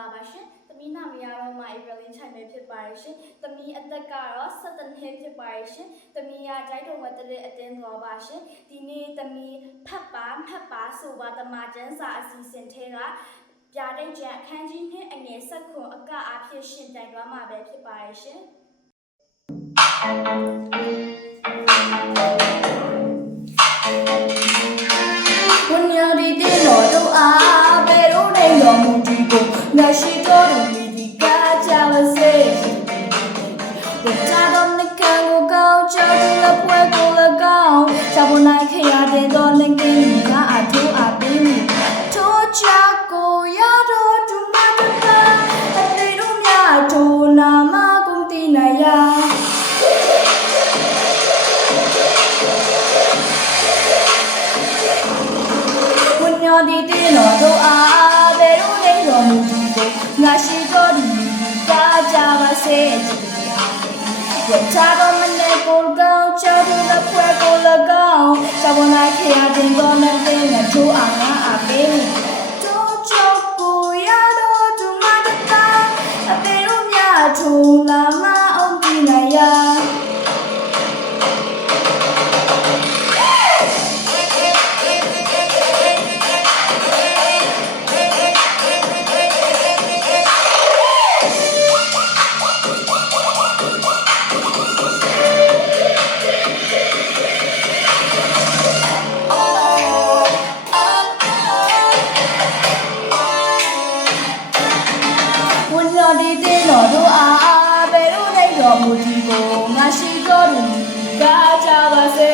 လာပါရှင်။သမီးနာမည်ကတော့မအေဗလင်းချိုင်ပဲဖြစ်ပါရှင်။သမီးအသက်ကတော့17နှစ်ဖြစ်ပါရှင်။သမီးကကြိုက်တော်ဝတ်တဲ့အတင်းတော်ပါရှင်။ဒီနေ့သမီးဖတ်ပါဆိုပါတမကျန်းစာအစီအစဉ်ထဲကပြတဲ့ကျန်အခန်းကြီးနဲ့အငယ်ဆက်ခွန်အကအားဖြင့်ရှင်တိုင်သွားမှာပဲဖြစ်ပါရှင်။ဝန်ရဒီတဲ့တော်တို့အားဘယ်တော့နေတော်မူဒီကိုငါရှိတော်သူမိဒီကကြပါစေဝတ်ကြတော်နှကံကိုကောင်းချောသူလက်ပွဲကိုလည်းကောင်းချာပေါ်နိုင်ခရတဲ့တော်လည်းကင်းကအထိုးအပေးမိထိုးချကိုရတော်သူမတတာအသေးတို့များထိုးနာမကုန်တိနာယဒီတင်းတော်တို့အားဘယ်တော့နေတော်မူဒီကိုငါရှိတော်ဒီကကြပါစေဝတ်ချတော်မနဲ့ကိုကောင်းချသူလက်ဖွဲကိုလည်းကောင်းချာပေါ်နိုင်ခရတင်တော်နဲ့တင်းနဲ့ထိုးအောင်ငါအပေးမိတို့ချုပ်ကိုရတော်သူမတတာအသေးတို့များထိုးလာမအောင်ပြနိုင်ရဒီတင်းတော်တို့အားဘယ်တော့နေတော်မူဒီကိုငါရှိတော်သူကကြပါစေ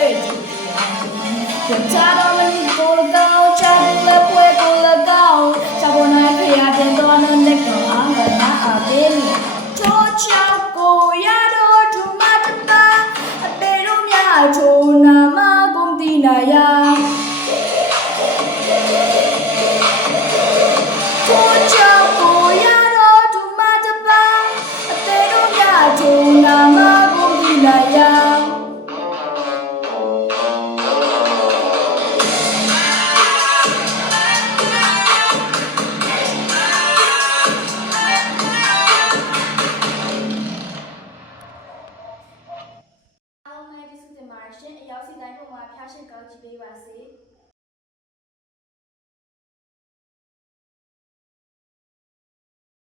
ကြွချတော်